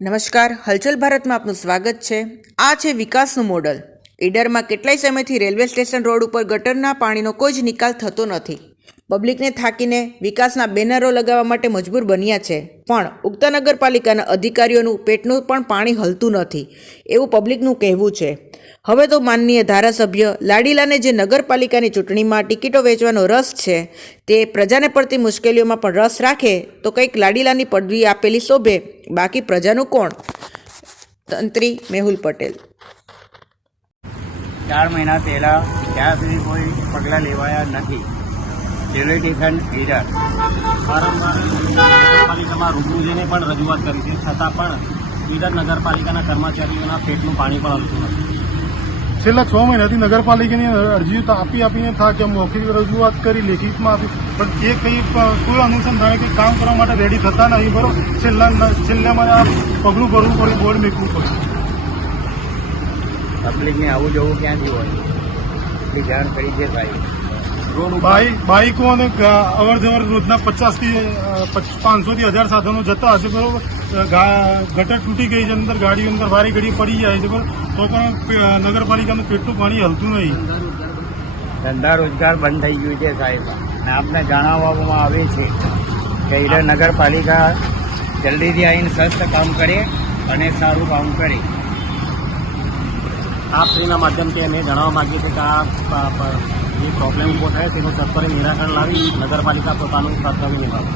નમસ્કાર, હલચલ ભારતમાં આપનું સ્વાગત છે। આ છે વિકાસનું મોડલ। ઈડરમાં કેટલાય સમયથી રેલવે સ્ટેશન રોડ ઉપર ગટરના પાણીનો કોઈ જ નિકાલ થતો નથી। પબ્લિકને થાકીને વિકાસના બેનરો લગાવવા માટે મજબૂર બન્યા છે, પણ ઉક્ત નગરપાલિકાના અધિકારીઓનું પેટનું પણ પાણી હલતું નથી એવું પબ્લિકનું કહેવું છે। હવે તો માનનીય ધારાસભ્ય લાડીલાને જે નગરપાલિકાની ચૂંટણીમાં ટિકિટો વેચવાનો રસ છે, તે પ્રજાને પડતી મુશ્કેલીઓમાં પણ રસ રાખે તો કંઈક લાડીલાની પદવી આપેલી શોભે, બાકી પ્રજાનું કોણ। તંત્રી મેહુલ પટેલ। 4 મહિના પહેલાં ત્યાં સુધી કોઈ પગલાં લેવાયા નથી। રેલવે સ્ટેશન ઈડર વારંવાર નગરપાલિકામાં રૂબરૂ જઈને પણ રજૂઆત કરી છે, છતાં પણ ઈડર નગરપાલિકાના કર્મચારીઓના પેટનું પાણી પણ હલતું નથી। છેલ્લા 6 મહિનાથી નગરપાલિકાની અરજીઓ તો આપીને થાક્યા, મૌખિક રજૂઆત કરી, લેખિતમાં આપી, પણ એ કંઈ કોઈ અનુસંધાને કંઈ કામ કરવા માટે રેડી થતા નહીં। બરોબર, છેલ્લામાં આ પગલું ભરવું પડ્યું, બોર્ડ મેકવું પડ્યું। પબ્લિકને આવું જવું ક્યાંથી હોય એ જાણ કરી છે સાહેબ। બાઇકો અને અવર જવર રોજના 50 થી 500 થી 1000 સાધનો જતા હશે। બરોબર, ગટર તૂટી ગઈ છે, અંદર ગાડીઓ અંદર વારી ઘડી પડી જાય છે, બરોબર, તો પણ નગરપાલિકાનું પેટનું પાણી હલતું નહીં। ધંધા રોજગાર બંધ થઈ ગયું છે સાહેબ, અને આપને જણાવવામાં આવે છે કે ઈડર નગરપાલિકા જલ્દીથી આવીને સ્વસ્થ કામ કરે અને સારું કામ કરે। આ શ્રીના માધ્યમથી અમે જણાવવા માગીએ છીએ કે આ જે પ્રોબ્લેમ ઊભો થાય તેનું સત્વરે નિરાકરણ લાવી નગરપાલિકા પોતાનું કર્તવ્ય નિભાવે।